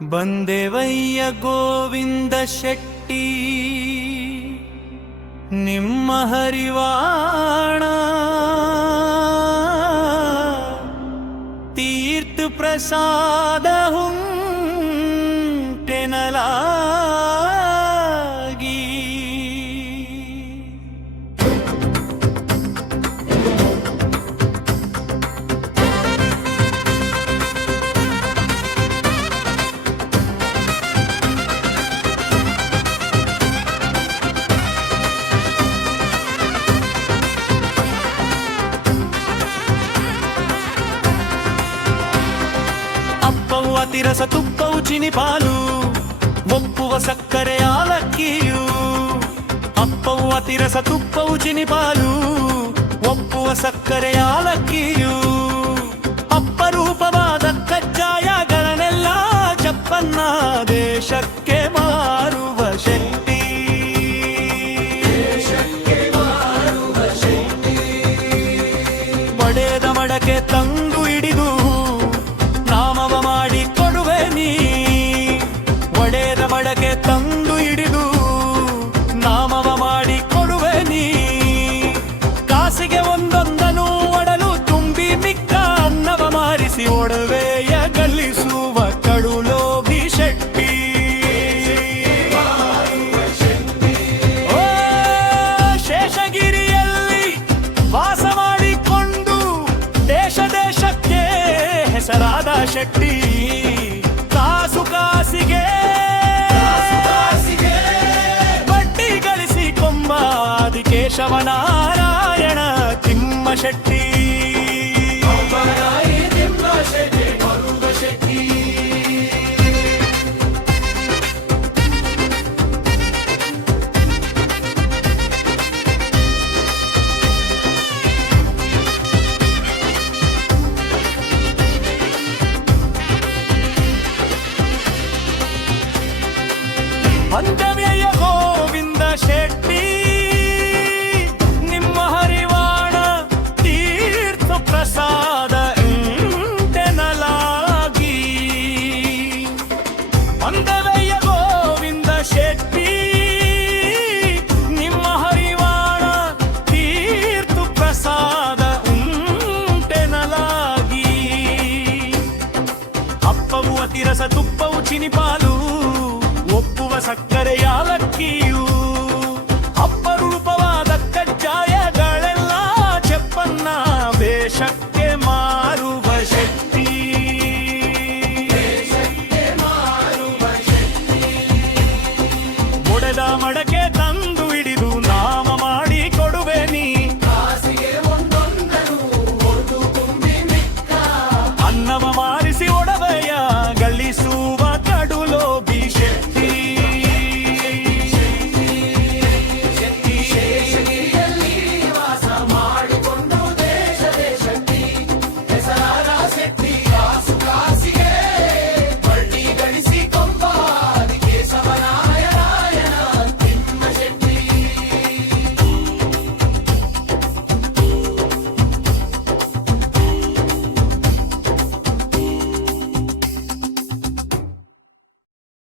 ಬಂದೆವಯ್ಯ ಗೋವಿಂದ ಶೆಟ್ಟಿ ನಿಮ್ಮ ಹರಿವಾಣ ತೀರ್ಥ ಪ್ರಸಾದ ಹುಂಟೆನಲಾಗಿ ಅತಿರಸ ತುಪ್ಪವು ಚಿನಿಪಾಲು ಒಪ್ಪುವ ಸಕ್ಕರೆ ಯಾಲಕ್ಕಿಯು ಅಪ್ಪವು ಅತಿರಸ ತುಪ್ಪವು ಚಿನಿಪಾಲು ಒಪ್ಪುವ ಸಕ್ಕರೆ ಯಾಲಕ್ಕಿಯು ಅಪ್ಪರೂಪವಾದ ಕಜ್ಜಾಯಗಳನ್ನೆಲ್ಲ ಚಪ್ಪನ್ನ ದೇಶಕ್ಕೆ ಮಾರುವ ಶೆಟ್ಟಿ ಬಡೇದ ಮಡಕೆ ತಂದು ಹಿಡಿದು ನಾಮವ ಮಾಡಿ ಕೊಡುವೆ ನೀ ಒಡೆದ ಮಡಕೆ ತಂದು ಹಿಡಿದು ನಾಮವ ಮಾಡಿ ಕೊಡುವೆ ನೀ ಕಾಸಿಗೆ ಒಂದೊಂದನು ಒಡಲು ತುಂಬಿ ಮಿಕ್ಕ ಅನ್ನವ ಮಾರಿಸಿ ಒಡವೆಯ ಗಳಿಸುವ ಕಡು ಲೋಭಿ ಶೆಟ್ಟಿ ಓ ಶೇಷಗಿರಿಯಲ್ಲಿ ವಾಸ ಮಾಡಿಕೊಂಡು ದೇಶ ದೇಶಕ್ಕೆ ಹೆಸರಾದ ಶೆಟ್ಟಿ ಕಾಸು ಕಾಸಿಗೆ ಬಡ್ಡಿ ಗಳಿಸಿ ಕೊಂಬ ಆದಿಕೇಶವನಾರಾಯಣ ತಿಮ್ಮ ಶೆಟ್ಟಿ ಬಂದೆವಯ್ಯ ಗೋವಿಂದ ಶೆಟ್ಟಿ ನಿಮ್ಮ ಹರಿವಾಣ ತೀರ್ಥ ಪ್ರಸಾದ ಎಂಟೆನಲಾಗಿ ಬಂದೆವಯ್ಯ ಗೋವಿಂದ ಶೆಟ್ಟಿ ನಿಮ್ಮ ಹರಿವಾಣ ತೀರ್ಥ ಪ್ರಸಾದ ಉಂಟೆನಲಾಗಿ ಅಪ್ಪವು ಅತಿರಸ ತುಪ್ಪವು ಚಿನಿಪಾಲು ಒಪ್ಪುವ ಸಕ್ಕರೆ ಯಾಲಕ್ಕಿಯು ಅಪರೂಪವಾದ ಕಜ್ಜಾಯಗಳೆಲ್ಲ ಚೆಪ್ಪನ್ನ ಬೇಷ